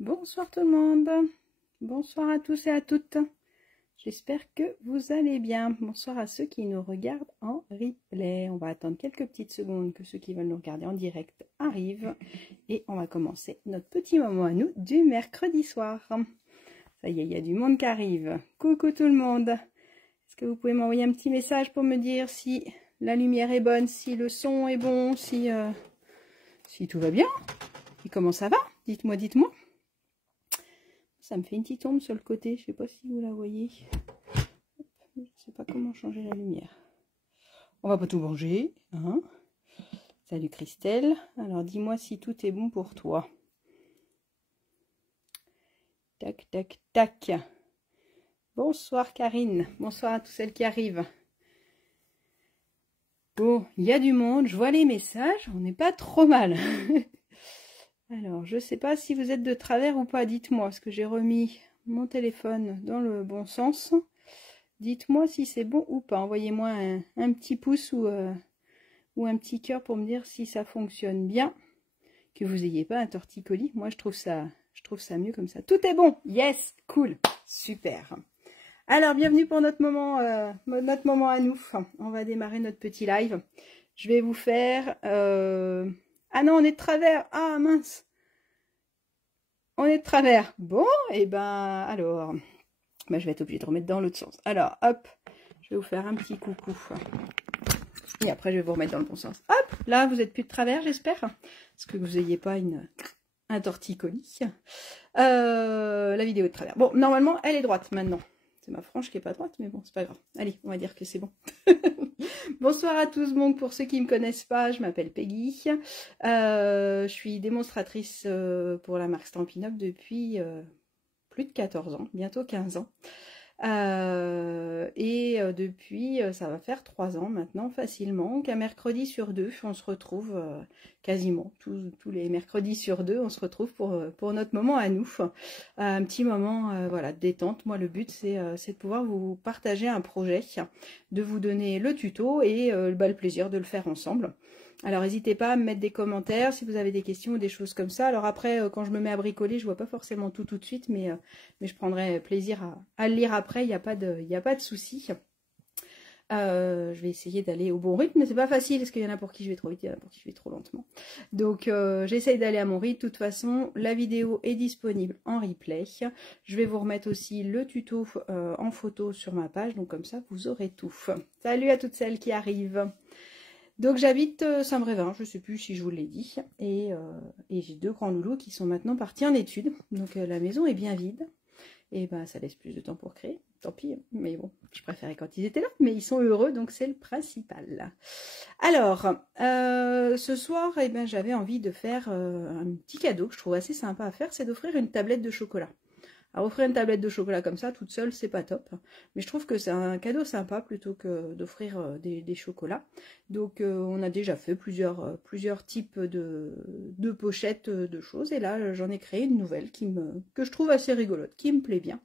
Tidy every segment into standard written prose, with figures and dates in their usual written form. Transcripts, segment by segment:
Bonsoir tout le monde, bonsoir à tous et à toutes, j'espère que vous allez bien. Bonsoir à ceux qui nous regardent en replay. On va attendre quelques petites secondes que ceux qui veulent nous regarder en direct arrivent et on va commencer notre petit moment à nous du mercredi soir. Ça y est, il y a du monde qui arrive. Coucou tout le monde, est-ce que vous pouvez m'envoyer un petit message pour me dire si la lumière est bonne, si le son est bon, si tout va bien et comment ça va? Dites-moi, dites-moi. Ça me fait une petite ombre sur le côté, je ne sais pas si vous la voyez. Je ne sais pas comment changer la lumière. On va pas tout manger, hein. Salut Christelle. Alors dis-moi si tout est bon pour toi. Tac, tac, tac. Bonsoir Karine. Bonsoir à toutes celles qui arrivent. Bon, il y a du monde, je vois les messages, on n'est pas trop mal. Alors, je ne sais pas si vous êtes de travers ou pas, dites-moi, parce que j'ai remis mon téléphone dans le bon sens. Dites-moi si c'est bon ou pas. Envoyez-moi un petit pouce ou un petit cœur pour me dire si ça fonctionne bien. Que vous n'ayez pas un torticolis. Moi, je trouve ça mieux comme ça. Tout est bon. Yes, cool, super. Alors, bienvenue pour notre moment à nous. On va démarrer notre petit live. Je vais vous faire... Ah non, on est de travers. Ah mince. On est de travers. Bon, et ben alors, je vais être obligée de remettre dans l'autre sens. Alors, hop, je vais vous faire un petit coucou. Et après, je vais vous remettre dans le bon sens. Hop, là, vous n'êtes plus de travers, j'espère. Parce que vous n'ayez pas un torticolis. La vidéo est de travers. Bon, normalement, elle est droite maintenant. C'est ma frange qui n'est pas droite, mais bon, c'est pas grave. Allez, on va dire que c'est bon. Bonsoir à tous, bon, pour ceux qui ne me connaissent pas, je m'appelle Peggy. Je suis démonstratrice pour la marque Stampin' Up depuis plus de 14 ans, bientôt 15 ans. Depuis, ça va faire 3 ans maintenant facilement, qu'un mercredi sur deux, on se retrouve quasiment tous les mercredis sur deux, on se retrouve pour notre moment à nous. Un petit moment voilà, de détente. Moi, le but, c'est de pouvoir vous partager un projet, de vous donner le tuto et le plaisir de le faire ensemble. Alors, n'hésitez pas à me mettre des commentaires si vous avez des questions ou des choses comme ça. Alors après, quand je me mets à bricoler, je vois pas forcément tout de suite, mais je prendrai plaisir à le lire après, il n'y a pas de souci. Je vais essayer d'aller au bon rythme, mais c'est pas facile, parce qu'il y en a pour qui je vais trop vite, il y en a pour qui je vais trop lentement. Donc, j'essaye d'aller à mon rythme. De toute façon, la vidéo est disponible en replay. Je vais vous remettre aussi le tuto en photo sur ma page, donc comme ça, vous aurez tout. Salut à toutes celles qui arrivent. Donc j'habite Saint-Brévin, je ne sais plus si je vous l'ai dit, et j'ai 2 grands loulous qui sont maintenant partis en études, donc la maison est bien vide, et ben ça laisse plus de temps pour créer, tant pis, mais bon, je préférais quand ils étaient là, mais ils sont heureux, donc c'est le principal. Alors, ce soir, eh ben, j'avais envie de faire un petit cadeau que je trouve assez sympa à faire, c'est d'offrir une tablette de chocolat. Alors, offrir une tablette de chocolat comme ça, toute seule, c'est pas top. Mais je trouve que c'est un cadeau sympa plutôt que d'offrir des chocolats. Donc, on a déjà fait plusieurs types de pochettes de choses. Et là, j'en ai créé une nouvelle que je trouve assez rigolote, qui me plaît bien.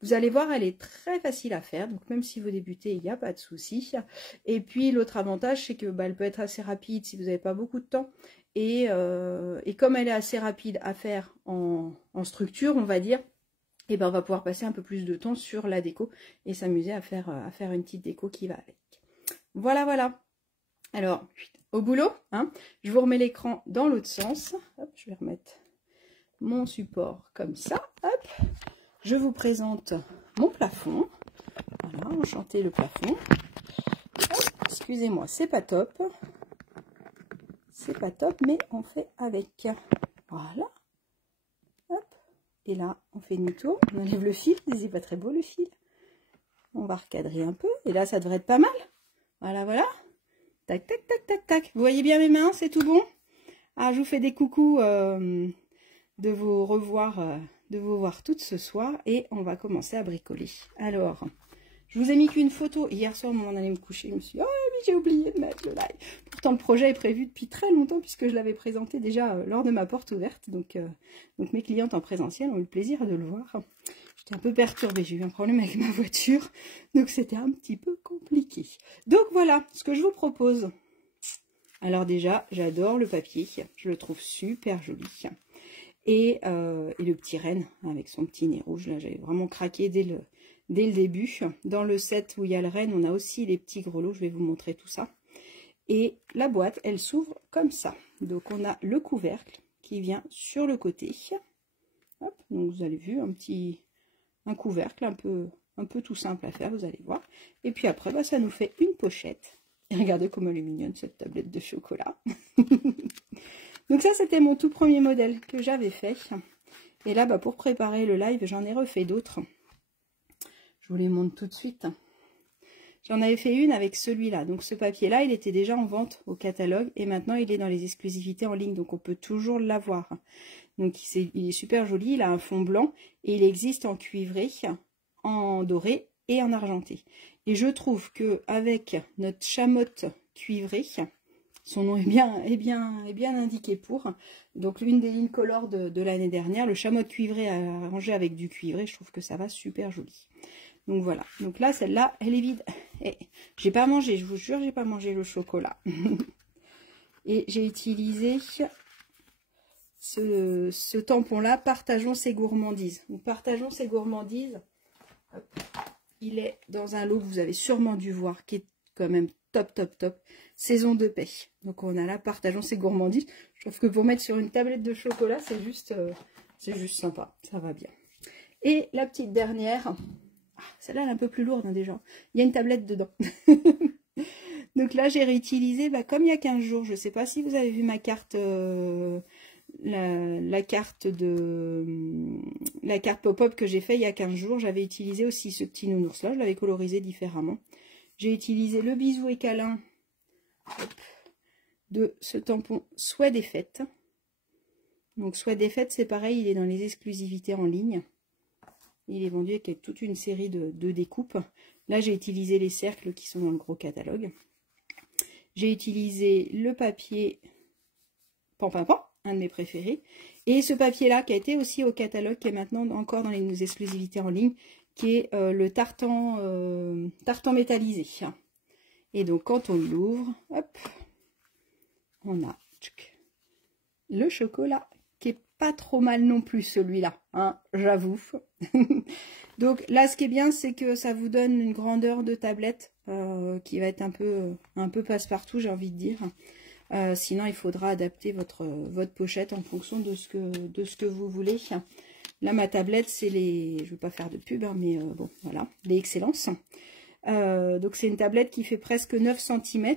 Vous allez voir, elle est très facile à faire. Donc, même si vous débutez, il n'y a pas de souci. Et puis, l'autre avantage, c'est que elle peut être assez rapide si vous n'avez pas beaucoup de temps. Et comme elle est assez rapide à faire en structure, on va dire, et ben on va pouvoir passer un peu plus de temps sur la déco et s'amuser à faire une petite déco qui va avec. Voilà, voilà. Alors, au boulot, hein, je vous remets l'écran dans l'autre sens. Hop, je vais remettre mon support comme ça. Hop, je vous présente mon plafond. Voilà, enchanté le plafond. Excusez-moi, c'est pas top. C'est pas top, mais on fait avec. Voilà. Et là, on fait demi-tour, on enlève le fil, c'est pas très beau le fil. On va recadrer un peu, et là, ça devrait être pas mal. Voilà, voilà. Tac, tac, tac, tac, tac. Vous voyez bien mes mains, c'est tout bon? Ah, je vous fais des coucous de vous revoir, de vous voir toutes ce soir, et on va commencer à bricoler. Alors, je vous ai mis qu'une photo. Hier soir, au moment d'aller me coucher, je me suis dit, oh, mais j'ai oublié de mettre le live. Pourtant, le projet est prévu depuis très longtemps, puisque je l'avais présenté déjà lors de ma porte ouverte. Donc mes clientes en présentiel ont eu le plaisir de le voir. J'étais un peu perturbée, j'ai eu un problème avec ma voiture, donc c'était un petit peu compliqué. Donc voilà, ce que je vous propose. Alors déjà, j'adore le papier, je le trouve super joli. et le petit renne avec son petit nez rouge. Là, j'avais vraiment craqué dès le début. Dans le set où il y a le renne, on a aussi les petits grelots. Je vais vous montrer tout ça. Et la boîte, elle s'ouvre comme ça. Donc, on a le couvercle qui vient sur le côté. Hop, donc, vous avez vu un couvercle un peu tout simple à faire, vous allez voir. Et puis après, bah, ça nous fait une pochette. Et regardez comme elle est mignonne, cette tablette de chocolat. Donc ça, c'était mon tout premier modèle que j'avais fait. Et là, bah, pour préparer le live, j'en ai refait d'autres. Je vous les montre tout de suite. J'en avais fait une avec celui-là. Donc ce papier-là, il était déjà en vente au catalogue. Et maintenant, il est dans les exclusivités en ligne. Donc on peut toujours l'avoir. Donc il est super joli. Il a un fond blanc. Et il existe en cuivré, en doré et en argenté. Et je trouve que avec notre chamotte cuivrée, son nom est bien indiqué pour. Donc l'une des lignes color de l'année dernière, le chamotte cuivré arrangé avec du cuivré, je trouve que ça va super joli. Donc voilà. Donc là, celle-là, elle est vide. Et j'ai pas mangé, je vous jure, j'ai pas mangé le chocolat. Et j'ai utilisé ce tampon-là, partageons ses gourmandises. Donc partageons ses gourmandises. Hop. Il est dans un lot que vous avez sûrement dû voir, qui est quand même top, top, top. Saison de paix. Donc on a là, partageons ses gourmandises. Je trouve que pour mettre sur une tablette de chocolat, c'est juste sympa. Ça va bien. Et la petite dernière, celle-là elle est un peu plus lourde hein, déjà. Il y a une tablette dedans. Donc là, j'ai réutilisé, bah, comme il y a 15 jours, je ne sais pas si vous avez vu ma carte, la carte pop-up que j'ai fait il y a 15 jours. J'avais utilisé aussi ce petit nounours-là, je l'avais colorisé différemment. J'ai utilisé le bisou et câlin de ce tampon Souhait des fêtes. Donc Souhait des fêtes, c'est pareil, il est dans les exclusivités en ligne. Il est vendu avec toute une série de découpes. Là, j'ai utilisé les cercles qui sont dans le gros catalogue. J'ai utilisé le papier Pan-Pan-Pan, un de mes préférés. Et ce papier-là, qui a été aussi au catalogue, qui est maintenant encore dans les exclusivités en ligne, qui est le tartan métallisé. Et donc, quand on l'ouvre, hop, on a le chocolat, qui est pas trop mal non plus, celui-là, hein, j'avoue. Donc là, ce qui est bien, c'est que ça vous donne une grandeur de tablette qui va être un peu passe-partout, j'ai envie de dire. Sinon, il faudra adapter votre pochette en fonction de ce que vous voulez. Là, ma tablette, c'est les... Je ne veux pas faire de pub, hein, mais bon, voilà, les Excellences. Donc, c'est une tablette qui fait presque 9 cm.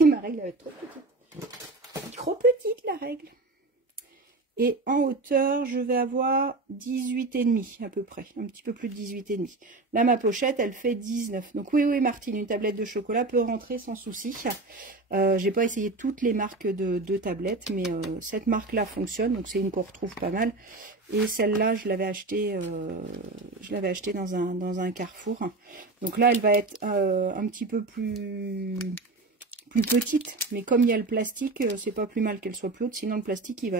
Et ma règle, elle va être trop petite. Trop petite, la règle. Et en hauteur, je vais avoir 18,5 à peu près. Un petit peu plus de 18,5. Là, ma pochette, elle fait 19. Donc oui, Martine, une tablette de chocolat peut rentrer sans souci. J'ai pas essayé toutes les marques de tablettes, mais cette marque-là fonctionne. Donc c'est une qu'on retrouve pas mal. Et celle-là, je l'avais achetée dans un Carrefour. Donc là, elle va être un petit peu plus petite, mais comme il y a le plastique, c'est pas plus mal qu'elle soit plus haute, sinon le plastique il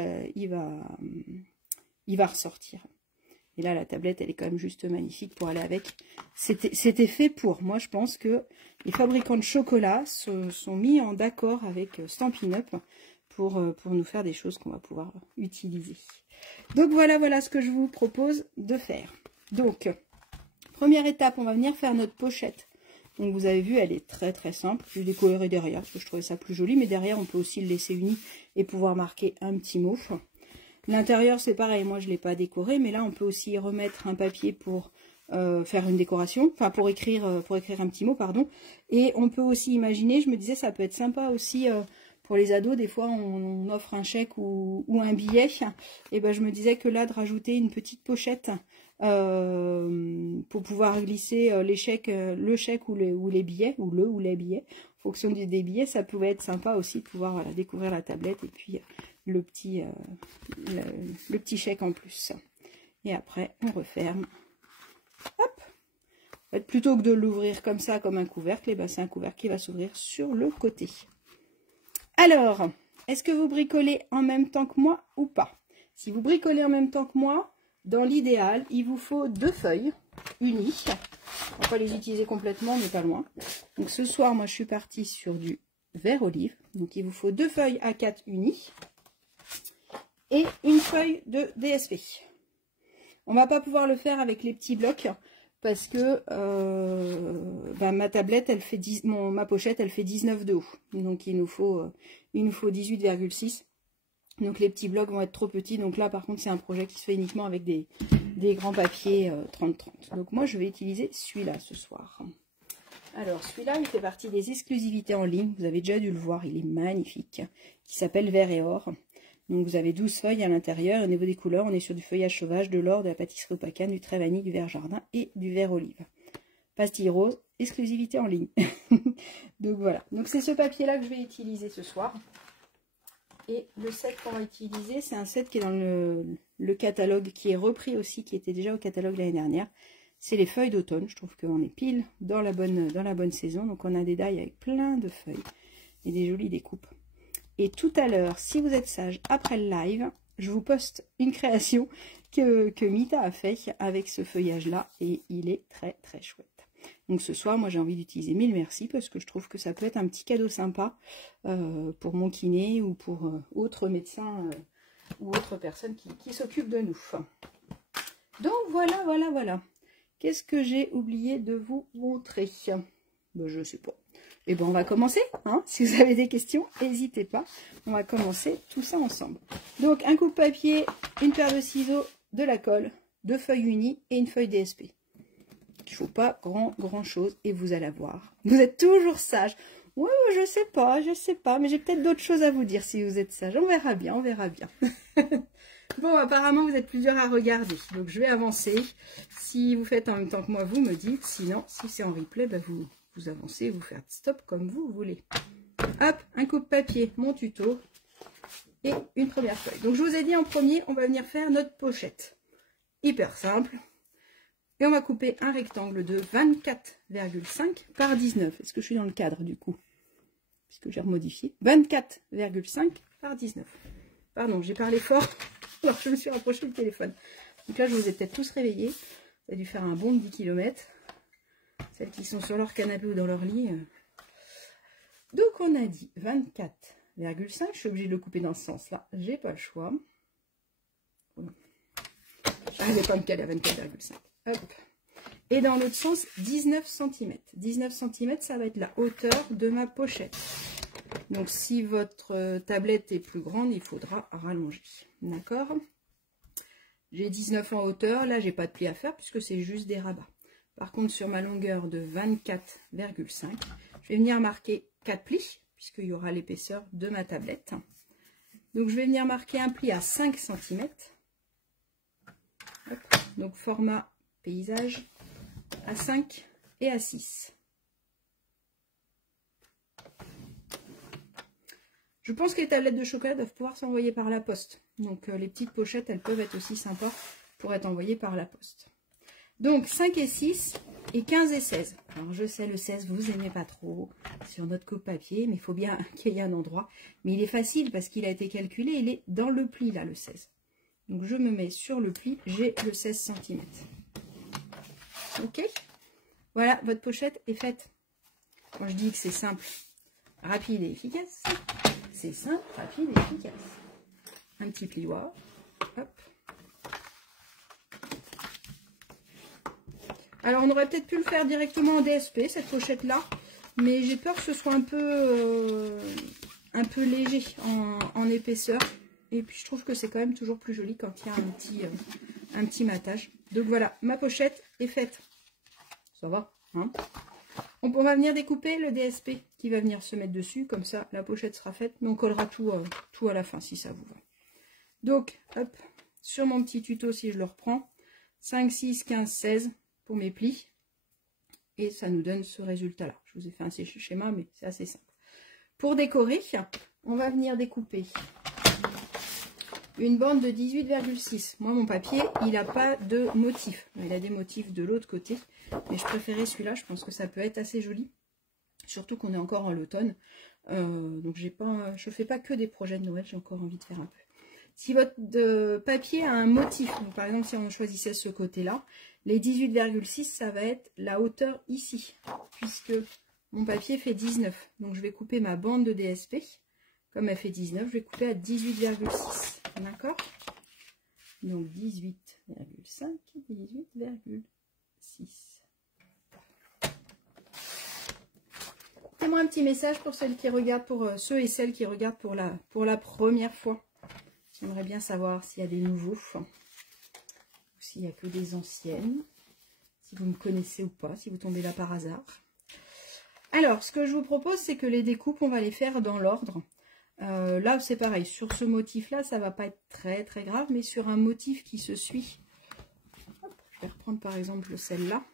va ressortir. Et là la tablette elle est quand même juste magnifique pour aller avec. C'était fait pour. Moi je pense que les fabricants de chocolat sont mis en d'accord avec Stampin' Up pour nous faire des choses qu'on va pouvoir utiliser. Donc voilà ce que je vous propose de faire. Donc première étape, on va venir faire notre pochette. Donc vous avez vu, elle est très très simple. Je l'ai coloré derrière parce que je trouvais ça plus joli. Mais derrière, on peut aussi le laisser uni et pouvoir marquer un petit mot. L'intérieur, c'est pareil. Moi, je ne l'ai pas décoré. Mais là, on peut aussi y remettre un papier pour faire une décoration. Enfin, pour écrire un petit mot, pardon. Et on peut aussi imaginer, je me disais, ça peut être sympa aussi pour les ados. Des fois, on offre un chèque ou un billet. Et ben, je me disais que là, de rajouter une petite pochette... pour pouvoir glisser le chèque ou les billets, ou les billets, en fonction des billets, ça pouvait être sympa aussi de pouvoir découvrir la tablette et puis le petit chèque en plus. Et après, on referme. Hop. En fait, plutôt que de l'ouvrir comme ça, comme un couvercle, et ben c'est un couvercle qui va s'ouvrir sur le côté. Alors, est-ce que vous bricolez en même temps que moi ou pas? Si vous bricolez en même temps que moi, dans l'idéal, il vous faut 2 feuilles unies. On va pas les utiliser complètement, mais pas loin. Donc ce soir, moi, je suis partie sur du vert olive. Donc il vous faut 2 feuilles A4 unies. et une feuille de DSP. On va pas pouvoir le faire avec les petits blocs parce que ma tablette, elle fait ma pochette, elle fait 19 de haut. Donc il nous faut 18,6. Donc les petits blocs vont être trop petits. Donc là, par contre, c'est un projet qui se fait uniquement avec des grands papiers 30-30. Donc moi, je vais utiliser celui-là ce soir. Alors, celui-là, il fait partie des exclusivités en ligne. Vous avez déjà dû le voir, il est magnifique. Qui s'appelle Vert et Or. Donc vous avez 12 feuilles à l'intérieur. Au niveau des couleurs, on est sur du feuillage sauvage, de l'or, de la pâtisserie au pacane, du trait vanille, du vert jardin et du vert olive. Pastille rose, exclusivité en ligne. Donc voilà. Donc c'est ce papier-là que je vais utiliser ce soir. Et le set qu'on va utiliser, c'est un set qui est dans le catalogue, qui est repris aussi, qui était déjà au catalogue l'année dernière. C'est les feuilles d'automne. Je trouve qu'on est pile dans la bonne saison. Donc on a des die avec plein de feuilles et des jolies découpes. Et tout à l'heure, si vous êtes sage, après le live, je vous poste une création que Mita a fait avec ce feuillage-là. Et il est très très chouette. Donc ce soir, moi j'ai envie d'utiliser Mille Merci parce que je trouve que ça peut être un petit cadeau sympa pour mon kiné ou pour autres médecins ou autres personnes qui s'occupent de nous. Donc voilà. Qu'est-ce que j'ai oublié de vous montrer? Ben, je sais pas. Et ben on va commencer, hein. Si vous avez des questions, n'hésitez pas. On va commencer tout ça ensemble. Donc un coupe-papier, une paire de ciseaux, de la colle, 2 feuilles unies et une feuille DSP. Il ne faut pas grand chose et vous allez voir. Vous êtes toujours sage. Ouais, je sais pas, mais j'ai peut-être d'autres choses à vous dire si vous êtes sage. On verra bien. Bon, apparemment, vous êtes plusieurs à regarder. Donc, je vais avancer. Si vous faites en même temps que moi, vous me dites. Sinon, si c'est en replay, ben vous avancez, vous faites stop comme vous voulez. Hop, un coupe-papier, mon tuto. Et une première feuille. Donc, je vous ai dit en premier, on va venir faire notre pochette. Hyper simple. Et on va couper un rectangle de 24,5 par 19. Est-ce que je suis dans le cadre du coup? Puisque j'ai remodifié. 24,5 par 19. Pardon, j'ai parlé fort. Alors je me suis rapproché du téléphone. Donc là, je vous ai peut-être tous réveillés. Vous avez dû faire un bond de 10 km. Celles qui sont sur leur canapé ou dans leur lit. Donc on a dit 24,5. Je suis obligée de le couper dans ce sens-là. J'ai pas le choix. Je ne vais pas me caler à 24,5. Hop. Et dans l'autre sens, 19 cm. 19 cm, ça va être la hauteur de ma pochette. Donc, si votre tablette est plus grande, il faudra rallonger. D'accord? J'ai 19 en hauteur. Là, j'ai pas de pli à faire puisque c'est juste des rabats. Par contre, sur ma longueur de 24,5, je vais venir marquer 4 plis puisqu'il y aura l'épaisseur de ma tablette. Donc, je vais venir marquer un pli à 5 cm. Hop. Donc, format paysage à 5 et à 6. Je pense que les tablettes de chocolat doivent pouvoir s'envoyer par la poste. Donc les petites pochettes, elles peuvent être aussi sympas pour être envoyées par la poste. Donc 5 et 6 et 15 et 16. Alors je sais, le 16, vous n'aimez pas trop sur notre coupe-papier, mais il faut bien qu'il y ait un endroit. Mais il est facile parce qu'il a été calculé, il est dans le pli là, le 16. Donc je me mets sur le pli, j'ai le 16 cm. Ok, voilà, votre pochette est faite. Quand je dis que c'est simple, rapide et efficace, c'est simple, rapide et efficace. Un petit plioir, hop. Alors on aurait peut-être pu le faire directement en DSP, cette pochette-là, mais j'ai peur que ce soit un peu léger en épaisseur. Et puis je trouve que c'est quand même toujours plus joli quand il y a un petit matage. Donc voilà, ma pochette est faite. Ça va, hein? On va venir découper le DSP qui va venir se mettre dessus. Comme ça, la pochette sera faite. Mais on collera tout à la fin si ça vous va. Donc, hop, sur mon petit tuto, si je le reprends, 5, 6, 15, 16 pour mes plis. Et ça nous donne ce résultat-là. Je vous ai fait un schéma, mais c'est assez simple. Pour décorer, on va venir découper une bande de 18,6. Moi, mon papier, il n'a pas de motif. Il a des motifs de l'autre côté. Mais je préférais celui-là. Je pense que ça peut être assez joli. Surtout qu'on est encore en l'automne. Donc, je ne fais pas que des projets de Noël. J'ai encore envie de faire un peu. Si votre papier a un motif, donc par exemple, si on choisissait ce côté-là, les 18,6, ça va être la hauteur ici. Puisque mon papier fait 19. Donc, je vais couper ma bande de DSP. Comme elle fait 19, je vais couper à 18,6. d'accord? Donc 18,5, 18,6. Mettez-moi un petit message pour celles qui regardent, pour ceux et celles qui regardent pour la première fois. J'aimerais bien savoir s'il y a des nouveaux, ou s'il n'y a que des anciennes, si vous me connaissez ou pas, si vous tombez là par hasard. Alors, ce que je vous propose, c'est que les découpes, on va les faire dans l'ordre. Là, c'est pareil. Sur ce motif-là, ça va pas être très très grave, mais sur un motif qui se suit. Hop, je vais reprendre par exemple celle-là.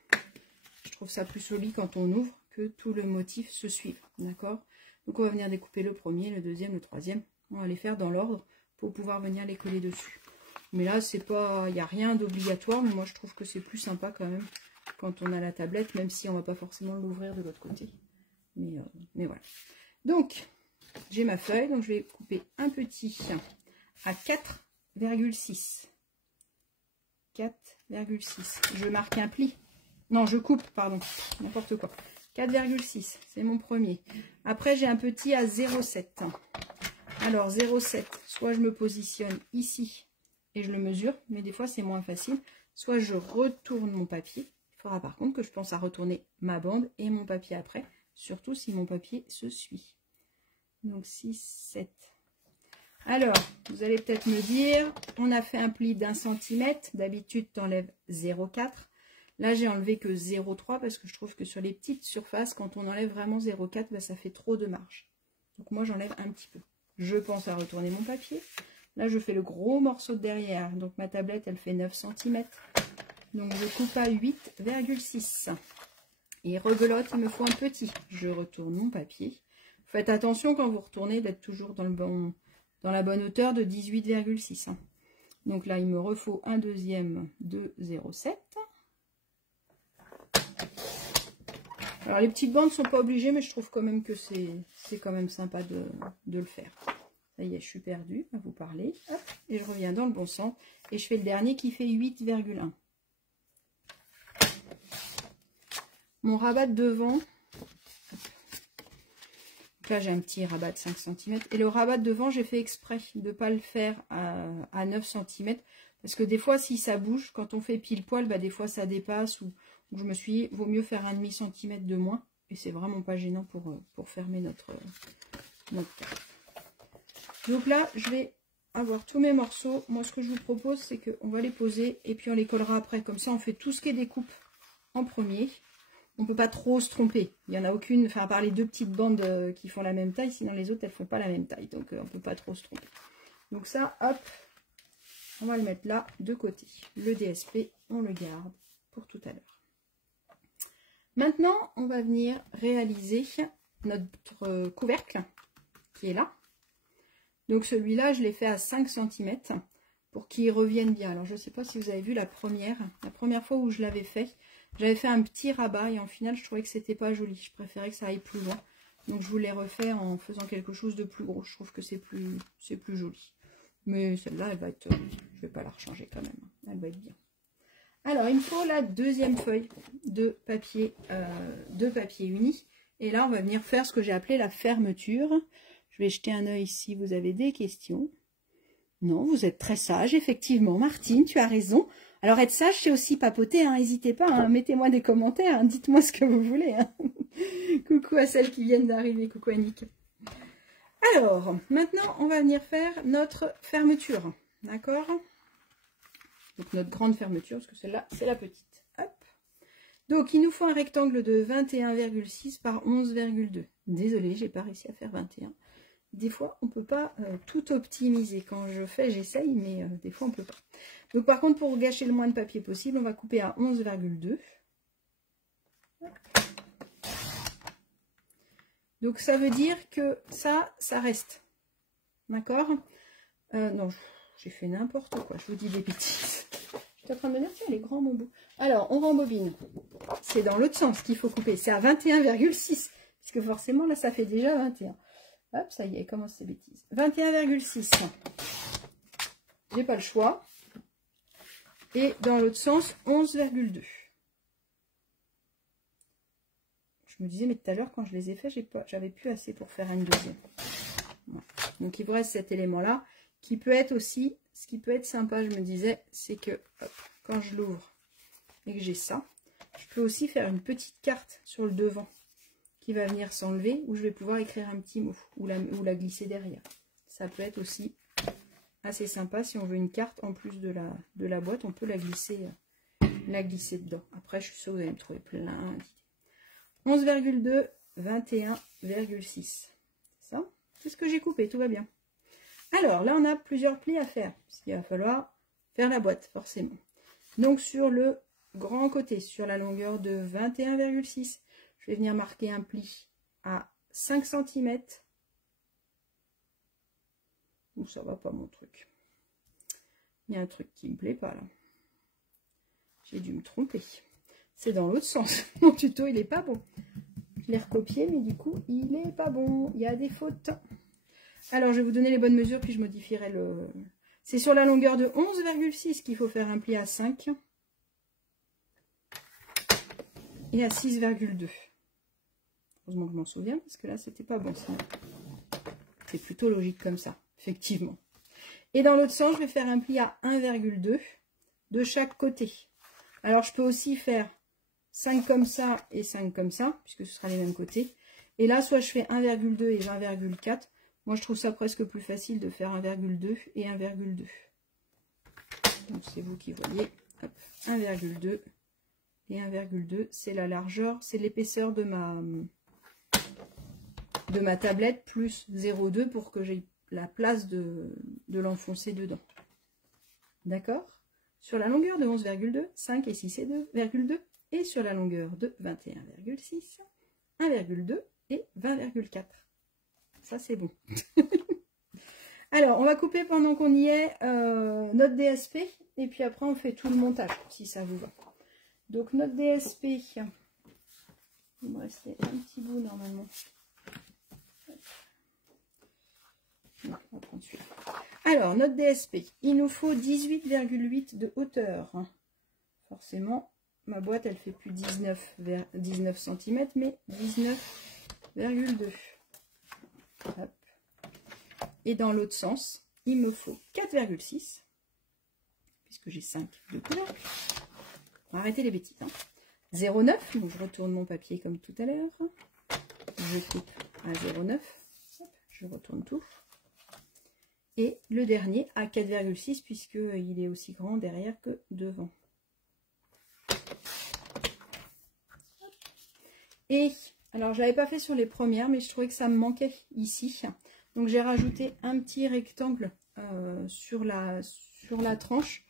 Je trouve ça plus joli quand on ouvre que tout le motif se suive. D'accord? Donc, on va venir découper le premier, le deuxième, le troisième. On va les faire dans l'ordre pour pouvoir venir les coller dessus. Mais là, c'est pas, il n'y a rien d'obligatoire, mais moi, je trouve que c'est plus sympa quand même quand on a la tablette, même si on va pas forcément l'ouvrir de l'autre côté. Mais voilà. Donc, j'ai ma feuille, donc je vais couper un petit à 4,6. 4,6. Je marque un pli. Non, je coupe, pardon, n'importe quoi. 4,6, c'est mon premier. Après, j'ai un petit à 0,7. Alors, 0,7, soit je me positionne ici et je le mesure, mais des fois, c'est moins facile. Soit je retourne mon papier. Il faudra par contre que je pense à retourner ma bande et mon papier après, surtout si mon papier se suit. Donc 6, 7. Alors, vous allez peut-être me dire, on a fait un pli d'1 cm. D'habitude, tu enlèves 0,4. Là, j'ai enlevé que 0,3 parce que je trouve que sur les petites surfaces, quand on enlève vraiment 0,4, bah, ça fait trop de marge. Donc moi, j'enlève un petit peu. Je pense à retourner mon papier. Là, je fais le gros morceau de derrière. Donc ma tablette, elle fait 9 cm. Donc je coupe à 8,6. Et rebelote, il me faut un petit. Je retourne mon papier. Faites attention quand vous retournez d'être toujours dans la bonne hauteur de 18,6. Donc là, il me refaut un deuxième de 0,7. Alors les petites bandes ne sont pas obligées, mais je trouve quand même que c'est quand même sympa de le faire. Ça y est, je suis perdue à vous parler. Hop, et je reviens dans le bon sens. Et je fais le dernier qui fait 8,1. Mon rabat de devant. Là, j'ai un petit rabat de 5 cm. Et le rabat de devant, j'ai fait exprès de ne pas le faire à 9 cm. Parce que des fois, si ça bouge, quand on fait pile poil, bah, des fois ça dépasse. Ou je me suis dit, vaut mieux faire un demi-centimètre de moins. Et c'est vraiment pas gênant pour fermer notre carte. Donc là, je vais avoir tous mes morceaux. Moi, ce que je vous propose, c'est qu'on va les poser et puis on les collera après. Comme ça, on fait tout ce qui est découpe en premier. On ne peut pas trop se tromper. Il n'y en a aucune, enfin à part les deux petites bandes qui font la même taille, sinon les autres, elles ne font pas la même taille. Donc, on ne peut pas trop se tromper. Donc ça, hop, on va le mettre là, de côté. Le DSP, on le garde pour tout à l'heure. Maintenant, on va venir réaliser notre couvercle qui est là. Donc celui-là, je l'ai fait à 5 cm pour qu'il revienne bien. Alors, je ne sais pas si vous avez vu la première fois où je l'avais fait. J'avais fait un petit rabat et en final, je trouvais que c'était pas joli. Je préférais que ça aille plus loin. Donc, je vous l'ai refait en faisant quelque chose de plus gros. Je trouve que c'est plus joli. Mais celle-là, elle va être... je vais pas la rechanger quand même. Elle va être bien. Alors, il me faut la deuxième feuille de papier uni. Et là, on va venir faire ce que j'ai appelé la fermeture. Je vais jeter un œil si vous avez des questions. Non, vous êtes très sage, effectivement. Martine, tu as raison. Alors, être sage, c'est aussi papoter, hein. N'hésitez pas, hein. Mettez-moi des commentaires, hein. Dites-moi ce que vous voulez. Hein. Coucou à celles qui viennent d'arriver, coucou Annick. Alors, maintenant, on va venir faire notre fermeture, d'accord? Donc, notre grande fermeture, parce que celle-là, c'est la petite. Hop. Donc, il nous faut un rectangle de 21,6 par 11,2. Désolée, j'ai pas réussi à faire 21. Des fois, on ne peut pas tout optimiser. Quand je fais, j'essaye, mais des fois, on ne peut pas. Donc, par contre, pour gâcher le moins de papier possible, on va couper à 11,2. Donc, ça veut dire que ça reste. D'accord? Non, j'ai fait n'importe quoi. Je vous dis des bêtises. J'étais en train de me dire, tiens, elle est grand, mon bout. Alors, on rembobine. C'est dans l'autre sens qu'il faut couper. C'est à 21,6. Puisque forcément, là, ça fait déjà 21. Hop, ça y est, commence ces bêtises. 21,6. J'ai pas le choix. Et dans l'autre sens, 11,2. Je me disais, mais tout à l'heure, quand je les ai faits, j'avais plus assez pour faire une deuxième. Voilà. Donc, il vous reste cet élément-là qui peut être aussi, ce qui peut être sympa, je me disais, c'est que hop, quand je l'ouvre et que j'ai ça, je peux aussi faire une petite carte sur le devant qui va venir s'enlever, où je vais pouvoir écrire un petit mot ou la glisser derrière. Ça peut être aussi assez sympa si on veut une carte en plus de la boîte, on peut la glisser dedans. Après, je suis sûre que vous allez me trouver plein d'idées. 11,2, 21,6. C'est ça? C'est ce que j'ai coupé, tout va bien. Alors, là, on a plusieurs plis à faire, puisqu'il va falloir faire la boîte, forcément. Donc, sur le grand côté, sur la longueur de 21,6, je vais venir marquer un pli à 5 cm. Ouh, ça va pas mon truc. Il y a un truc qui me plaît pas, là. J'ai dû me tromper. C'est dans l'autre sens. Mon tuto, il est pas bon. Je l'ai recopié, mais du coup, il est pas bon. Il y a des fautes. Alors, je vais vous donner les bonnes mesures, puis je modifierai le... C'est sur la longueur de 11,6 qu'il faut faire un pli à 5. Et à 6,2. Heureusement que je m'en souviens, parce que là, c'était pas bon. C'est plutôt logique comme ça, effectivement. Et dans l'autre sens, je vais faire un pli à 1,2 de chaque côté. Alors, je peux aussi faire 5 comme ça et 5 comme ça, puisque ce sera les mêmes côtés. Et là, soit je fais 1,2 et 20,4. Moi, je trouve ça presque plus facile de faire 1,2 et 1,2. Donc, c'est vous qui voyez. 1,2 et 1,2, c'est la largeur, c'est l'épaisseur de ma tablette, plus 0,2 pour que j'ai la place de l'enfoncer dedans. D'accord? Sur la longueur de 11,2, 5 et 6 et 2,2. Et sur la longueur de 21,6, 1,2 et 20,4. Ça, c'est bon. Alors, on va couper pendant qu'on y est notre DSP. Et puis après, on fait tout le montage, si ça vous va. Donc, notre DSP, il me restait un petit bout normalement. Non, on va prendre celui-là. Alors, notre DSP, il nous faut 18,8 de hauteur. Forcément, ma boîte, elle fait plus 19 cm, mais 19,2. Et dans l'autre sens, il me faut 4,6, puisque j'ai 5 de couleur. On va arrêter les bêtises. 0,9, donc je retourne mon papier comme tout à l'heure. Je coupe à 0,9. Je retourne tout. Et le dernier à 4,6, puisqu'il est aussi grand derrière que devant. Et, alors, je n'avais pas fait sur les premières, mais je trouvais que ça me manquait ici. Donc, j'ai rajouté un petit rectangle sur la tranche.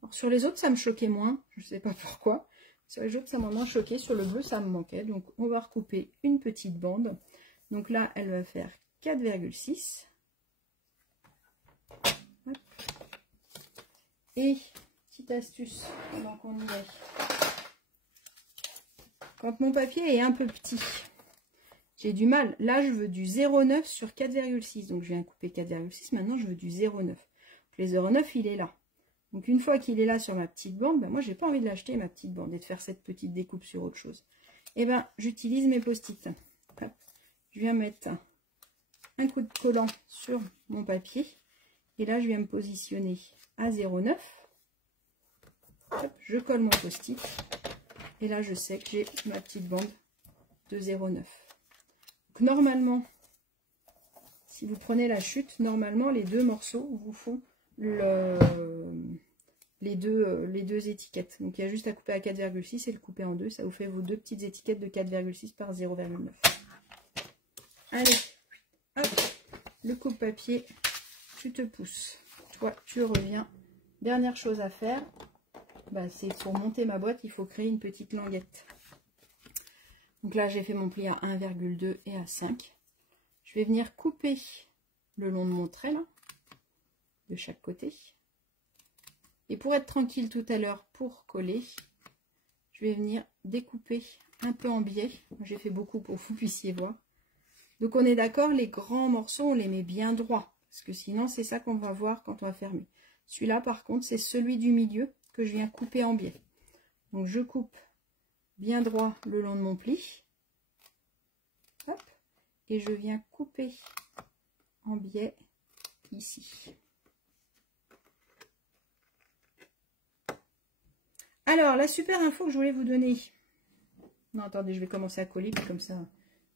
Alors, sur les autres, ça me choquait moins. Je ne sais pas pourquoi. Sur les autres, ça m'a moins choqué. Sur le bleu, ça me manquait. Donc, on va recouper une petite bande. Donc là, elle va faire 4,6. Et, petite astuce, pendant qu'on y est. Quand mon papier est un peu petit, j'ai du mal. Là, je veux du 0,9 sur 4,6. Donc, je viens couper 4,6. Maintenant, je veux du 0,9. Les 0,9, il est là. Donc, une fois qu'il est là sur ma petite bande, ben, moi, j'ai pas envie de l'acheter, ma petite bande, et de faire cette petite découpe sur autre chose. Et ben, j'utilise mes post-it. Je viens mettre un coup de collant sur mon papier. Et là, je viens me positionner à 0,9. Je colle mon post-it. Et là, je sais que j'ai ma petite bande de 0,9. Donc, normalement, si vous prenez la chute, normalement, les deux morceaux vous font les deux étiquettes. Donc, il y a juste à couper à 4,6 et le couper en deux. Ça vous fait vos deux petites étiquettes de 4,6 par 0,9. Allez, hop, le coupe-papier, tu te pousses. Toi, tu reviens. Dernière chose à faire, bah, c'est pour monter ma boîte, il faut créer une petite languette. Donc là, j'ai fait mon pli à 1,2 et à 5. Je vais venir couper le long de mon trait, là, de chaque côté. Et pour être tranquille tout à l'heure, pour coller, je vais venir découper un peu en biais. J'ai fait beaucoup pour que vous puissiez voir. Donc on est d'accord, les grands morceaux, on les met bien droits. Parce que sinon, c'est ça qu'on va voir quand on va fermer. Celui-là, par contre, c'est celui du milieu que je viens couper en biais. Donc je coupe bien droit le long de mon pli. Hop, et je viens couper en biais ici. Alors, la super info que je voulais vous donner. Non, attendez, je vais commencer à coller, puis comme ça,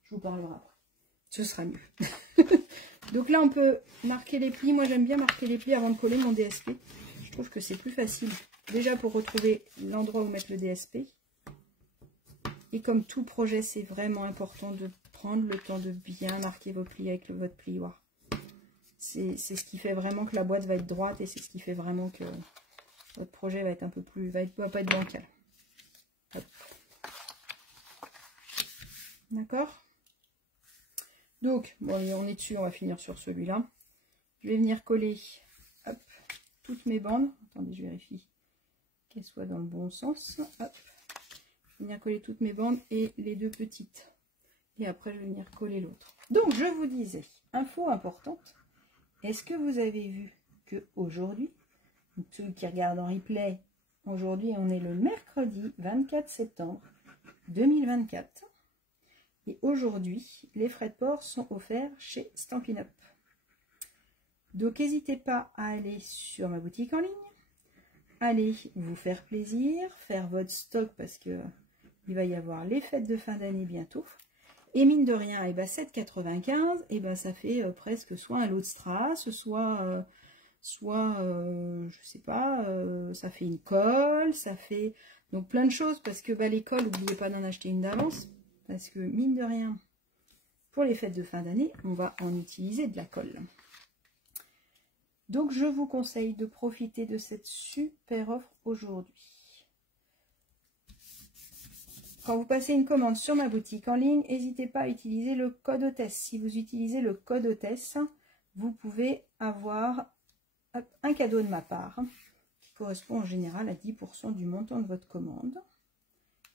je vous parlerai après. Ce sera mieux. Donc là, on peut marquer les plis. Moi, j'aime bien marquer les plis avant de coller mon DSP. Je trouve que c'est plus facile. Déjà, pour retrouver l'endroit où mettre le DSP. Et comme tout projet, c'est vraiment important de prendre le temps de bien marquer vos plis avec votre plioir. C'est ce qui fait vraiment que la boîte va être droite et c'est ce qui fait vraiment que votre projet va être un peu plus, va pas être bancal. D'accord? Donc, bon, on est dessus, on va finir sur celui-là. Je vais venir coller hop, toutes mes bandes. Attendez, je vérifie qu'elles soient dans le bon sens. Hop. Je vais venir coller toutes mes bandes et les deux petites. Et après, je vais venir coller l'autre. Donc, je vous disais, info importante. Est-ce que vous avez vu qu'aujourd'hui, ceux qui regardent en replay, aujourd'hui, on est le mercredi 24 septembre 2024. Et aujourd'hui, les frais de port sont offerts chez Stampin' Up. Donc, n'hésitez pas à aller sur ma boutique en ligne. Allez vous faire plaisir, faire votre stock parce que il va y avoir les fêtes de fin d'année bientôt. Et mine de rien, et ben 7,95, et ben ça fait presque soit un lot de strass, soit je sais pas, ça fait une colle, ça fait donc plein de choses parce que les colles, n'oubliez pas d'en acheter une d'avance. Parce que, mine de rien, pour les fêtes de fin d'année, on va en utiliser de la colle. Donc, je vous conseille de profiter de cette super offre aujourd'hui. Quand vous passez une commande sur ma boutique en ligne, n'hésitez pas à utiliser le code hôtesse. Si vous utilisez le code hôtesse, vous pouvez avoir un cadeau de ma part, qui correspond en général à 10% du montant de votre commande.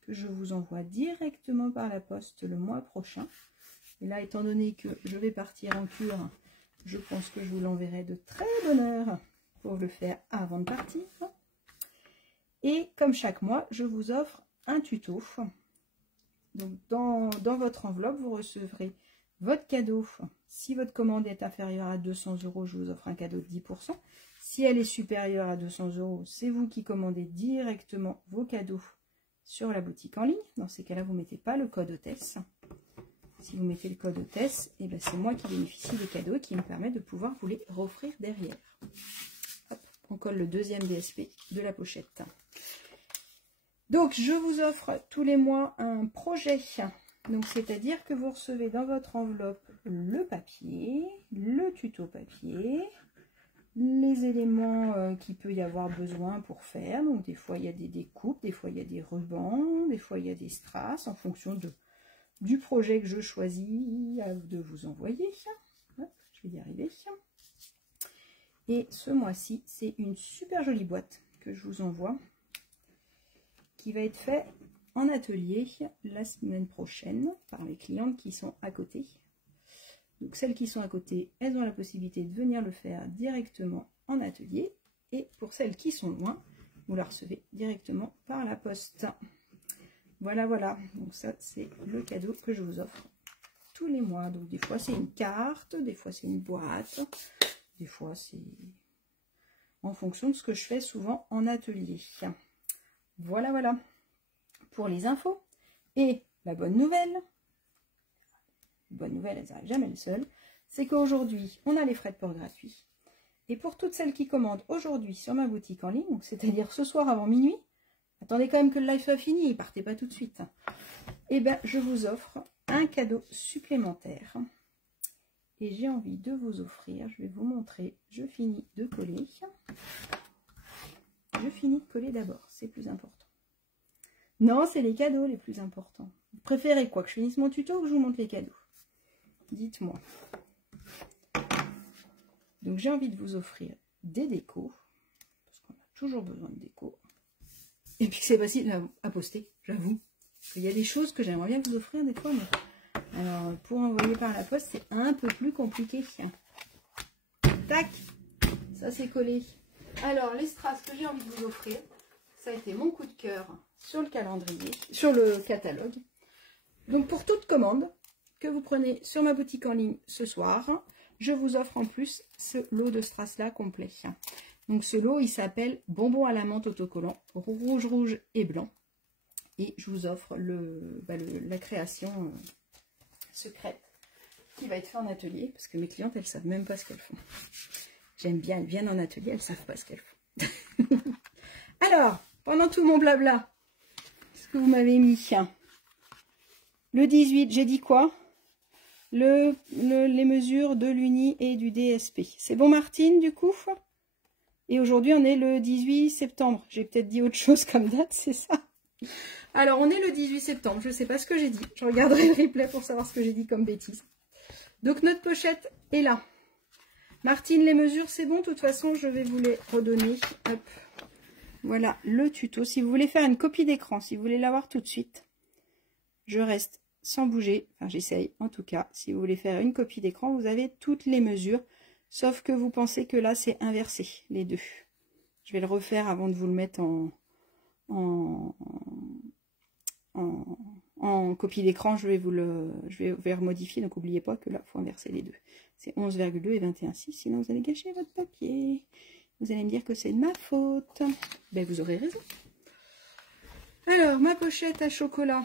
Que je vous envoie directement par la poste le mois prochain. Et là, étant donné que je vais partir en cure, je pense que je vous l'enverrai de très bonne heure pour le faire avant de partir. Et comme chaque mois, je vous offre un tuto. Donc, dans votre enveloppe, vous recevrez votre cadeau. Si votre commande est inférieure à 200 €, je vous offre un cadeau de 10%. Si elle est supérieure à 200 €, c'est vous qui commandez directement vos cadeaux sur la boutique en ligne. Dans ces cas-là, vous ne mettez pas le code hôtesse. Si vous mettez le code hôtesse, et ben c'est moi qui bénéficie des cadeaux qui me permet de pouvoir vous les offrir derrière. Hop, on colle le deuxième DSP de la pochette. Donc, je vous offre tous les mois un projet. Donc, c'est-à-dire que vous recevez dans votre enveloppe le papier, le tuto papier, les éléments qu'il peut y avoir besoin pour faire. Donc, des fois, il y a des découpes, des fois, il y a des rubans, des fois, il y a des strass en fonction du projet que je choisis de vous envoyer. Hop, je vais y arriver. Et ce mois-ci, c'est une super jolie boîte que je vous envoie qui va être faite en atelier la semaine prochaine par les clientes qui sont à côté. Donc celles qui sont à côté, elles ont la possibilité de venir le faire directement en atelier. Et pour celles qui sont loin, vous la recevez directement par la poste. Voilà, voilà. Donc ça, c'est le cadeau que je vous offre tous les mois. Donc des fois, c'est une carte, des fois, c'est une boîte, des fois, c'est en fonction de ce que je fais souvent en atelier. Voilà, voilà. Pour les infos. Et la bonne nouvelle, elles n'arrivent jamais les seules, c'est qu'aujourd'hui, on a les frais de port gratuits. Et pour toutes celles qui commandent aujourd'hui sur ma boutique en ligne, c'est-à-dire ce soir avant minuit, attendez quand même que le live soit fini, partez pas tout de suite. Et bien, je vous offre un cadeau supplémentaire. Et j'ai envie de vous offrir, je vais vous montrer, je finis de coller. Je finis de coller d'abord, c'est plus important. Non, c'est les cadeaux les plus importants. Vous préférez quoi, que je finisse mon tuto ou que je vous montre les cadeaux? Dites-moi. Donc j'ai envie de vous offrir des décos, parce qu'on a toujours besoin de déco. Et puis c'est facile à poster, j'avoue. Il y a des choses que j'aimerais bien vous offrir des fois, mais alors pour envoyer par la poste, c'est un peu plus compliqué. Tac, ça c'est collé. Alors les strass que j'ai envie de vous offrir, ça a été mon coup de cœur sur le calendrier, sur le catalogue. Donc pour toute commande que vous prenez sur ma boutique en ligne ce soir, je vous offre en plus ce lot de strass là complet. Donc ce lot, il s'appelle bonbons à la menthe autocollant, rouge, rouge et blanc. Et je vous offre la création secrète qui va être faite en atelier, parce que mes clientes, elles ne savent même pas ce qu'elles font. J'aime bien, elles viennent en atelier, elles ne savent pas ce qu'elles font. Alors, pendant tout mon blabla, ce que vous m'avez mis, le 18, j'ai dit quoi? Les mesures de l'Uni et du DSP. C'est bon, Martine, du coup? Et aujourd'hui, on est le 18 septembre. J'ai peut-être dit autre chose comme date, c'est ça? Alors, on est le 18 septembre. Je ne sais pas ce que j'ai dit. Je regarderai le replay pour savoir ce que j'ai dit comme bêtise. Donc, notre pochette est là. Martine, les mesures, c'est bon. De toute façon, je vais vous les redonner. Hop. Voilà le tuto. Si vous voulez faire une copie d'écran, si vous voulez l'avoir tout de suite, je reste sans bouger. Enfin, j'essaye en tout cas. Si vous voulez faire une copie d'écran, vous avez toutes les mesures. Sauf que vous pensez que là, c'est inversé, les deux. Je vais le refaire avant de vous le mettre en copie d'écran. Je vais vous remodifier. Donc, n'oubliez pas que là, il faut inverser les deux. C'est 11,2 et 21,6. Sinon, vous allez gâcher votre papier. Vous allez me dire que c'est de ma faute. Ben, vous aurez raison. Alors, ma pochette à chocolat.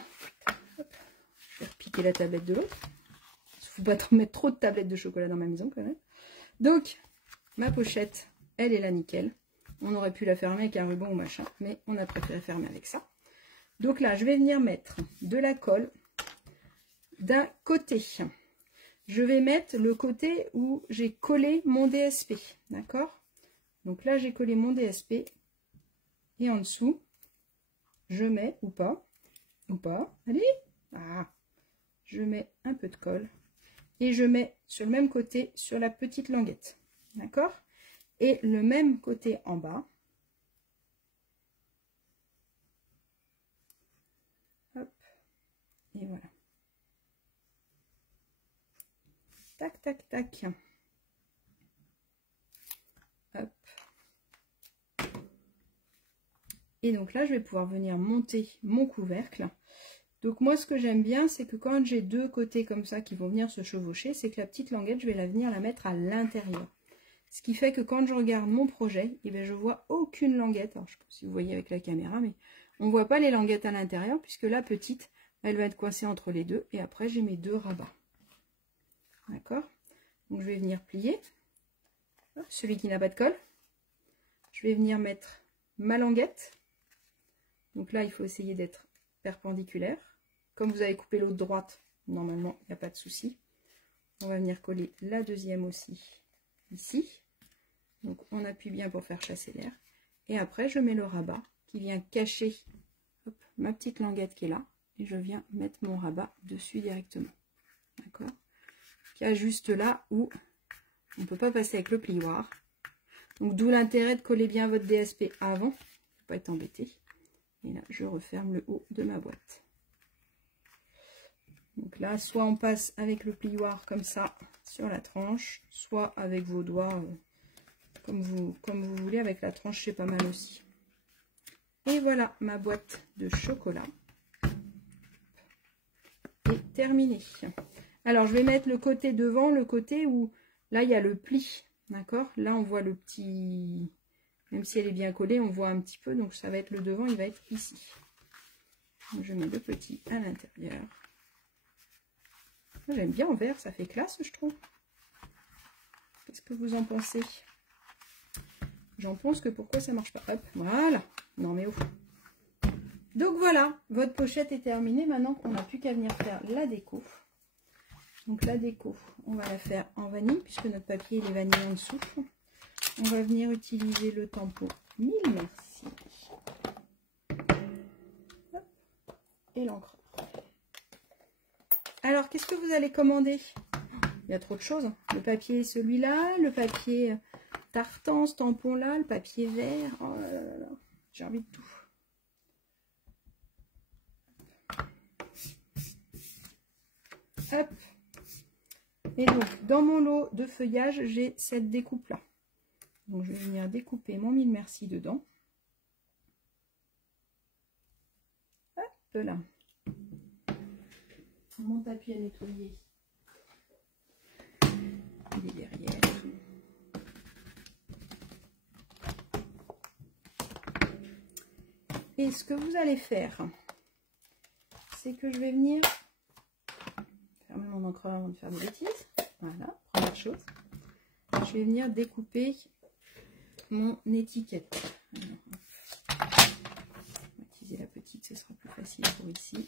Hop. Je vais repiquer la tablette de l'autre. Il ne faut pas mettre trop de tablettes de chocolat dans ma maison quand même. Donc, ma pochette, elle est là nickel. On aurait pu la fermer avec un ruban ou machin, mais on a préféré fermer avec ça. Donc là, je vais venir mettre de la colle d'un côté. Je vais mettre le côté où j'ai collé mon DSP, d'accord? Donc là, j'ai collé mon DSP. Et en dessous, je mets, ou pas, allez, je mets un peu de colle. Et je mets sur le même côté, sur la petite languette. D'accord? Et le même côté en bas. Hop. Et voilà. Tac, tac, tac. Hop. Et donc là, je vais pouvoir venir monter mon couvercle. Donc moi, ce que j'aime bien, c'est que quand j'ai deux côtés comme ça qui vont venir se chevaucher, c'est que la petite languette, je vais venir la mettre à l'intérieur. Ce qui fait que quand je regarde mon projet, eh bien, je vois aucune languette. Alors, je ne sais pas si vous voyez avec la caméra, mais on ne voit pas les languettes à l'intérieur, puisque la petite, elle va être coincée entre les deux. Et après, j'ai mes deux rabats. D'accord? Donc, je vais venir plier. Celui qui n'a pas de colle. Je vais venir mettre ma languette. Donc là, il faut essayer d'être perpendiculaire. Comme vous avez coupé l'autre droite, normalement, il n'y a pas de souci. On va venir coller la deuxième aussi ici. Donc, on appuie bien pour faire chasser l'air. Et après, je mets le rabat qui vient cacher ma petite languette qui est là. Et je viens mettre mon rabat dessus directement. D'accord? Qui est juste là où on ne peut pas passer avec le plioir. Donc, d'où l'intérêt de coller bien votre DSP avant. Il ne faut pas être embêté. Et là, je referme le haut de ma boîte. Donc là, soit on passe avec le plioir comme ça sur la tranche, soit avec vos doigts comme vous voulez. Avec la tranche, c'est pas mal aussi. Et voilà, ma boîte de chocolat est terminée. Alors, je vais mettre le côté devant, le côté où, là, il y a le pli. D'accord? Là, on voit le petit... Même si elle est bien collée, on voit un petit peu. Donc, ça va être le devant, il va être ici. Donc, je mets le petit à l'intérieur. J'aime bien en vert, ça fait classe, je trouve. Qu'est-ce que vous en pensez? J'en pense que pourquoi ça marche pas. Hop, voilà. Non, mais ouf. Donc, voilà, votre pochette est terminée. Maintenant, on n'a plus qu'à venir faire la déco. Donc, la déco, on va la faire en vanille, puisque notre papier il est vanillé en dessous. On va venir utiliser le tampon 1000 merci. Hop. Et l'encre. Alors, qu'est-ce que vous allez commander? Il y a trop de choses. Le papier celui-là, le papier tartan, ce tampon-là, le papier vert. Oh là là là. J'ai envie de tout. Hop. Et donc, dans mon lot de feuillage, j'ai cette découpe-là. Donc, je vais venir découper mon 1000 merci dedans. Hop là. Mon tapis à nettoyer. Il est derrière. Et ce que vous allez faire, c'est que je vais venir fermer mon encreur avant de faire des bêtises. Voilà, première chose. Je vais venir découper mon étiquette. Alors, on va utiliser la petite, ce sera plus facile pour ici.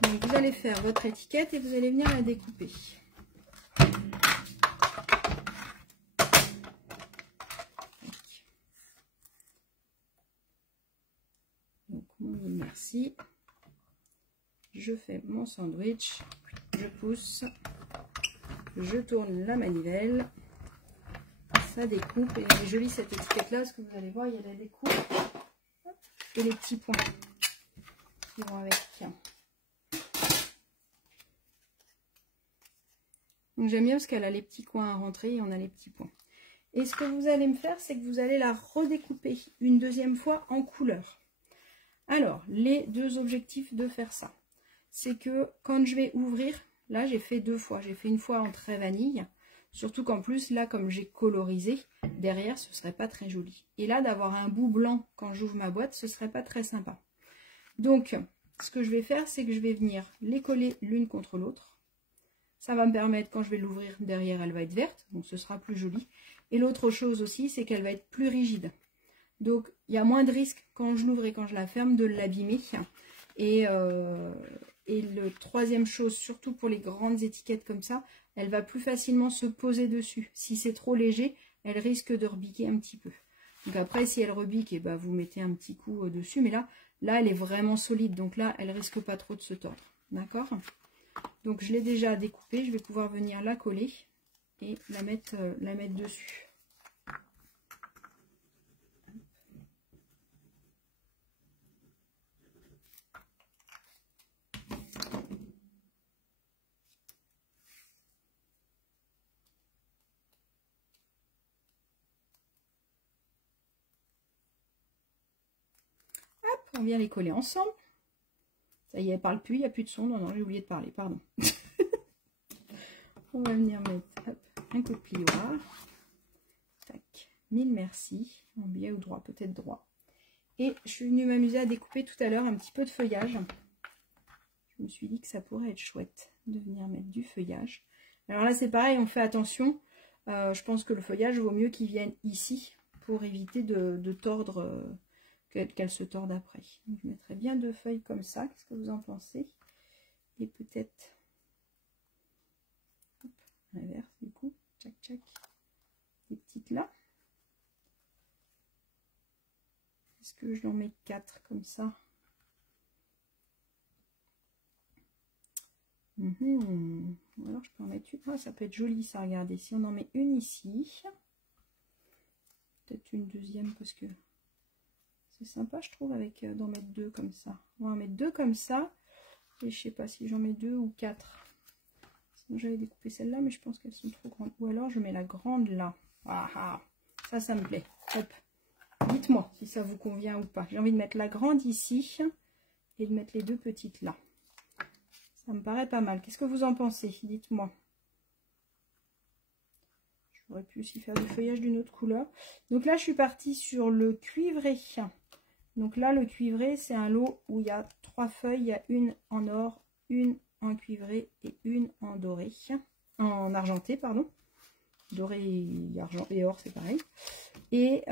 Donc vous allez faire votre étiquette et vous allez venir la découper. Donc merci. Je fais mon sandwich, je pousse, je tourne la manivelle, ça découpe et elle est jolie cette étiquette là parce que vous allez voir il y a la découpe et les petits points qui vont avec. Donc j'aime bien parce qu'elle a les petits coins à rentrer et on a les petits points. Et ce que vous allez me faire, c'est que vous allez la redécouper une deuxième fois en couleur. Alors, les deux objectifs de faire ça, c'est que quand je vais ouvrir, là j'ai fait deux fois. J'ai fait une fois en trait vanille, surtout qu'en plus, là comme j'ai colorisé, derrière ce serait pas très joli. Et là d'avoir un bout blanc quand j'ouvre ma boîte, ce serait pas très sympa. Donc, ce que je vais faire, c'est que je vais venir les coller l'une contre l'autre. Ça va me permettre, quand je vais l'ouvrir, derrière elle va être verte, donc ce sera plus joli. Et l'autre chose aussi, c'est qu'elle va être plus rigide. Donc, il y a moins de risque quand je l'ouvre et quand je la ferme de l'abîmer. Et le troisième chose, surtout pour les grandes étiquettes comme ça, elle va plus facilement se poser dessus. Si c'est trop léger, elle risque de rebiquer un petit peu. Donc après, si elle rebique, et ben, vous mettez un petit coup dessus. Mais là, elle est vraiment solide. Donc là, elle risque pas trop de se tordre. D'accord ? Donc je l'ai déjà découpée. Je vais pouvoir venir la coller et la mettre dessus. On vient les coller ensemble. Ça y est, elle parle plus, il n'y a plus de son. Non, non, j'ai oublié de parler, pardon. On va venir mettre un coup de plioir. Tac, mille merci. En biais ou droit, peut-être droit. Et je suis venue m'amuser à découper tout à l'heure un petit peu de feuillage. Je me suis dit que ça pourrait être chouette de venir mettre du feuillage. Alors là, c'est pareil, on fait attention. Je pense que le feuillage vaut mieux qu'il vienne ici pour éviter de tordre... qu'elle se torde après. Donc, je mettrai bien deux feuilles comme ça. Qu'est-ce que vous en pensez? Et peut-être l'inverse du coup. Tchac tchac. Des petites là. Est-ce que je l'en mets 4 comme ça? Ou alors je peux en mettre une. Ah, ça peut être joli ça, regardez. Si on en met une ici. Peut-être une deuxième parce que c'est sympa, je trouve, avec d'en mettre deux comme ça. On va en mettre deux comme ça. Et je sais pas si j'en mets 2 ou 4. Sinon, j'avais découpé celle-là, mais je pense qu'elles sont trop grandes. Ou alors, je mets la grande là. Ah, ça me plaît. Hop. Dites-moi si ça vous convient ou pas. J'ai envie de mettre la grande ici et de mettre les deux petites là. Ça me paraît pas mal. Qu'est-ce que vous en pensez? Dites-moi. J'aurais pu aussi faire du feuillage d'une autre couleur. Donc là, je suis partie sur le cuivré. Donc là, le cuivré, c'est un lot où il y a 3 feuilles. Il y a une en or, une en cuivré et une en doré. En argenté, pardon. Doré et argent et or, c'est pareil. Et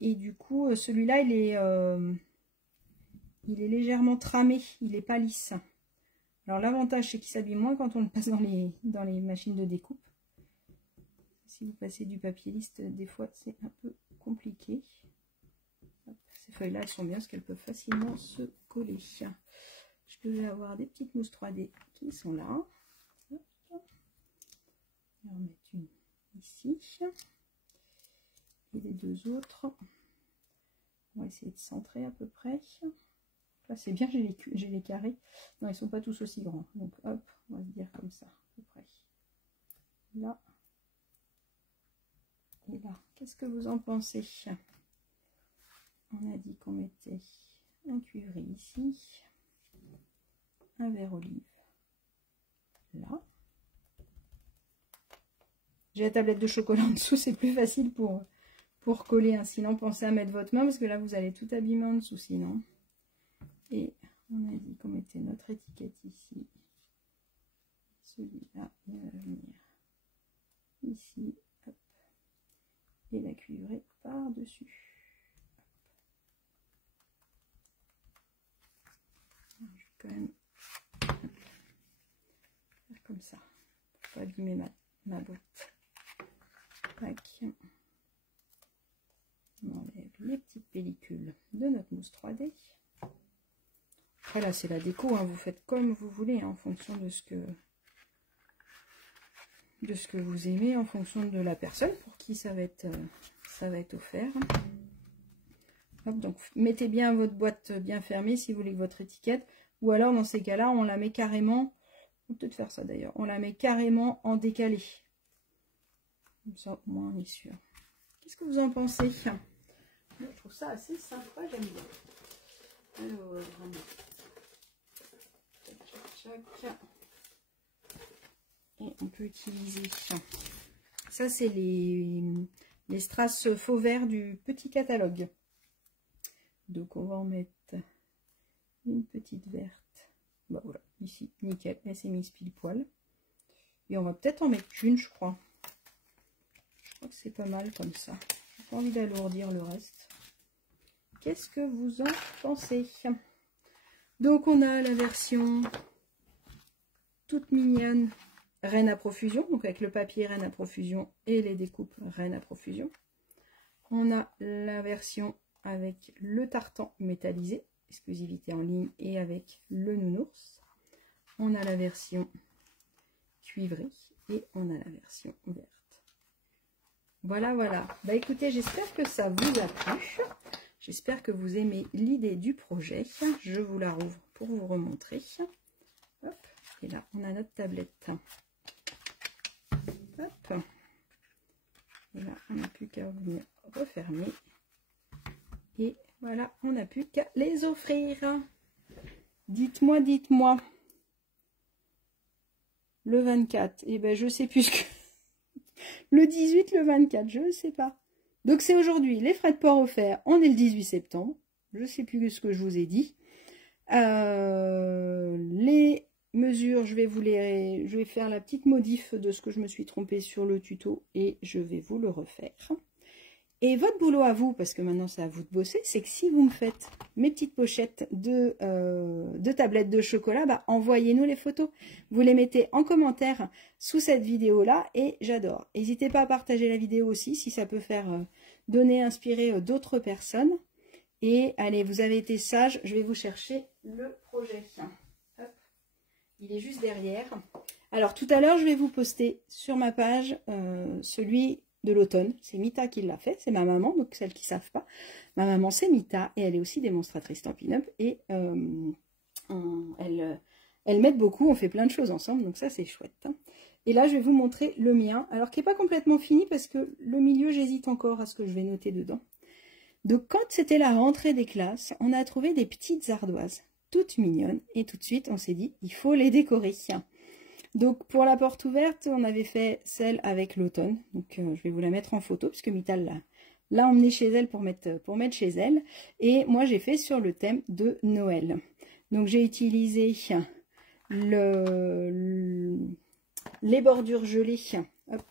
du coup, celui-là, il est légèrement tramé. Il n'est pas lisse. Alors l'avantage, c'est qu'il s'habille moins quand on le passe dans les machines de découpe. Si vous passez du papier lisse, des fois, c'est un peu compliqué. Hop, ces feuilles-là, elles sont bien parce qu'elles peuvent facilement se coller. Je vais avoir des petites mousses 3D qui sont là. Hop. On va en mettre une ici. Et les deux autres. On va essayer de centrer à peu près. Là, c'est bien, j'ai les carrés. Non, ils ne sont pas tous aussi grands. Donc, hop, on va se dire comme ça, à peu près. Là. Et là. Qu'est-ce que vous en pensez? On a dit qu'on mettait un cuivré ici. un vert olive là. J'ai la tablette de chocolat en dessous, c'est plus facile pour coller. Hein. Sinon, pensez à mettre votre main parce que là, vous allez tout abîmer en dessous sinon. Et on a dit qu'on mettait notre étiquette ici. Celui-là, il va venir ici. Hop. Et la cuivrer par-dessus. Je vais quand même faire comme ça. Pour pas abîmer ma boîte. Tac. On enlève les petites pellicules de notre mousse 3D. Après là c'est la déco, hein. Vous faites comme vous voulez hein, en fonction de ce que vous aimez, en fonction de la personne pour qui ça va être offert. Hop, donc mettez bien votre boîte bien fermée si vous voulez que votre étiquette, ou alors dans ces cas-là on la met carrément, on peut peut-être faire ça d'ailleurs, on la met carrément en décalé. Comme ça au moins on est sûr. Qu'est-ce que vous en pensez? Je trouve ça assez sympa, j'aime bien. Alors, et on peut utiliser ça, c'est les strass faux vert du petit catalogue. Donc on va en mettre une petite verte. Bah voilà, ici, nickel, elle s'est mise pile poil. Et on va peut-être en mettre une, je crois. Je crois que c'est pas mal comme ça. J'ai pas envie d'alourdir le reste. Qu'est-ce que vous en pensez? Donc on a la version toute mignonne reine à profusion, donc avec le papier reine à profusion et les découpes reine à profusion. On a la version avec le tartan métallisé, exclusivité en ligne, et avec le nounours. On a la version cuivrée et on a la version verte. Voilà, voilà. Bah écoutez, j'espère que ça vous a plu. J'espère que vous aimez l'idée du projet. Je vous la rouvre pour vous remontrer. Hop. Et là, on a notre tablette. Hop. Et là, on n'a plus qu'à venir refermer. Et voilà, on n'a plus qu'à les offrir. Dites-moi, dites-moi. Le 24. Eh ben, je sais plus ce que... Le 18, le 24, je ne sais pas. Donc c'est aujourd'hui les frais de port offerts. On est le 18 septembre. Je ne sais plus ce que je vous ai dit. Les mesures, je vais faire la petite modif de ce que je me suis trompée sur le tuto et je vais vous le refaire. Et votre boulot à vous, parce que maintenant c'est à vous de bosser, c'est que si vous me faites mes petites pochettes de tablettes de chocolat, bah, envoyez-nous les photos. Vous les mettez en commentaire sous cette vidéo-là et j'adore. N'hésitez pas à partager la vidéo aussi si ça peut faire inspirer d'autres personnes. Et allez, vous avez été sages, je vais vous chercher le projet. Hop. Il est juste derrière. Alors tout à l'heure, je vais vous poster sur ma page celui de l'automne. C'est Mita qui l'a fait, c'est ma maman, donc celles qui ne savent pas. Ma maman c'est Mita et elle est aussi démonstratrice Stampin' Up et elle m'aide beaucoup, on fait plein de choses ensemble, donc ça c'est chouette. Hein. Et là je vais vous montrer le mien, alors qui n'est pas complètement fini parce que le milieu j'hésite encore à ce que je vais noter dedans. Donc quand c'était la rentrée des classes, on a trouvé des petites ardoises, toutes mignonnes, et tout de suite on s'est dit il faut les décorer. Donc pour la porte ouverte, on avait fait celle avec l'automne. Donc je vais vous la mettre en photo puisque Mital l'a emmenée chez elle pour mettre chez elle. Et moi j'ai fait sur le thème de Noël. Donc j'ai utilisé les bordures gelées. Hop.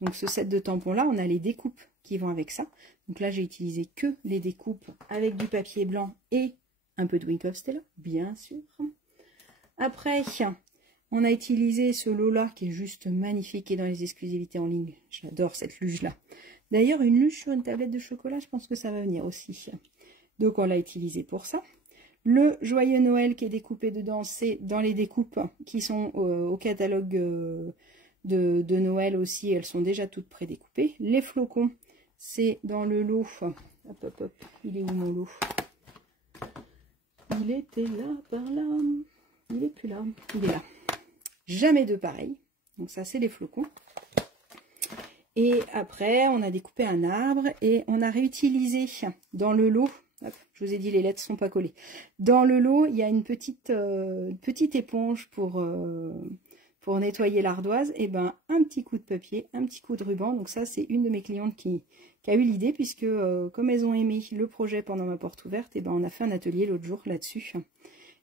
Donc ce set de tampons là, on a les découpes qui vont avec ça. Donc là j'ai utilisé que les découpes avec du papier blanc et un peu de Wink of Stella, bien sûr. Après, on a utilisé ce lot-là qui est juste magnifique et dans les exclusivités en ligne. J'adore cette luge-là. D'ailleurs, une luge sur une tablette de chocolat, je pense que ça va venir aussi. Donc, on l'a utilisé pour ça. Le joyeux Noël qui est découpé dedans, c'est dans les découpes qui sont au catalogue de Noël aussi. Elles sont déjà toutes prédécoupées. Les flocons, c'est dans le lot. Hop, hop, hop. Il est où mon lot? Il était là, par là. Il n'est plus là. Il est là. Jamais deux pareils. Donc ça c'est les flocons. Et après on a découpé un arbre et on a réutilisé dans le lot Hop, je vous ai dit, les lettres ne sont pas collées. Dans le lot, il y a une petite éponge pour nettoyer l'ardoise. Et ben, un petit coup de papier, un petit coup de ruban. Donc ça, c'est une de mes clientes qui a eu l'idée, puisque comme elles ont aimé le projet pendant ma porte ouverte, et ben, on a fait un atelier l'autre jour là-dessus.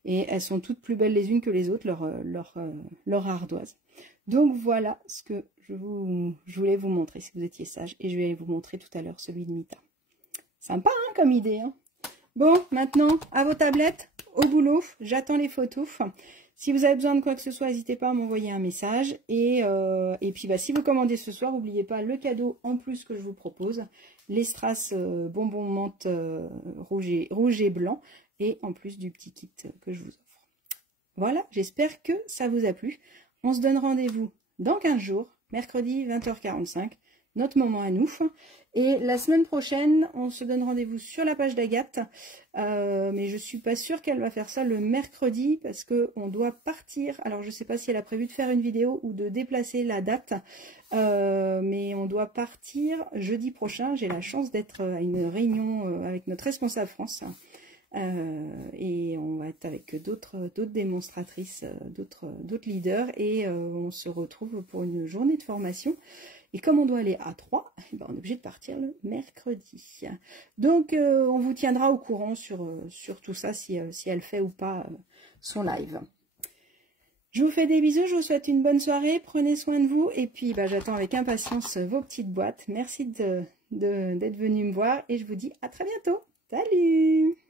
Et elles sont toutes plus belles les unes que les autres, leur ardoise. Donc voilà ce que je voulais vous montrer, si vous étiez sage. Et je vais vous montrer tout à l'heure celui de Mita. Sympa hein, comme idée. Hein. Bon, maintenant, à vos tablettes, au boulot, j'attends les photos. Si vous avez besoin de quoi que ce soit, n'hésitez pas à m'envoyer un message. Et puis, bah, si vous commandez ce soir, n'oubliez pas le cadeau en plus que je vous propose. Les strass bonbons menthe rouge et blanc. Et en plus du petit kit que je vous offre. Voilà, j'espère que ça vous a plu. On se donne rendez-vous dans 15 jours, mercredi 20h45, notre moment à nous. Et la semaine prochaine, on se donne rendez-vous sur la page d'Agathe. Mais je ne suis pas sûre qu'elle va faire ça le mercredi parce qu'on doit partir. Alors, je ne sais pas si elle a prévu de faire une vidéo ou de déplacer la date. Mais on doit partir jeudi prochain. J'ai la chance d'être à une réunion avec notre responsable France. Et on va être avec d'autres démonstratrices, d'autres leaders et on se retrouve pour une journée de formation. Et comme on doit aller à 3, ben on est obligé de partir le mercredi. Donc on vous tiendra au courant sur tout ça, si elle fait ou pas son live. Je vous fais des bisous, je vous souhaite une bonne soirée, prenez soin de vous et puis ben, j'attends avec impatience vos petites boîtes. Merci d'être venu me voir et je vous dis à très bientôt. Salut!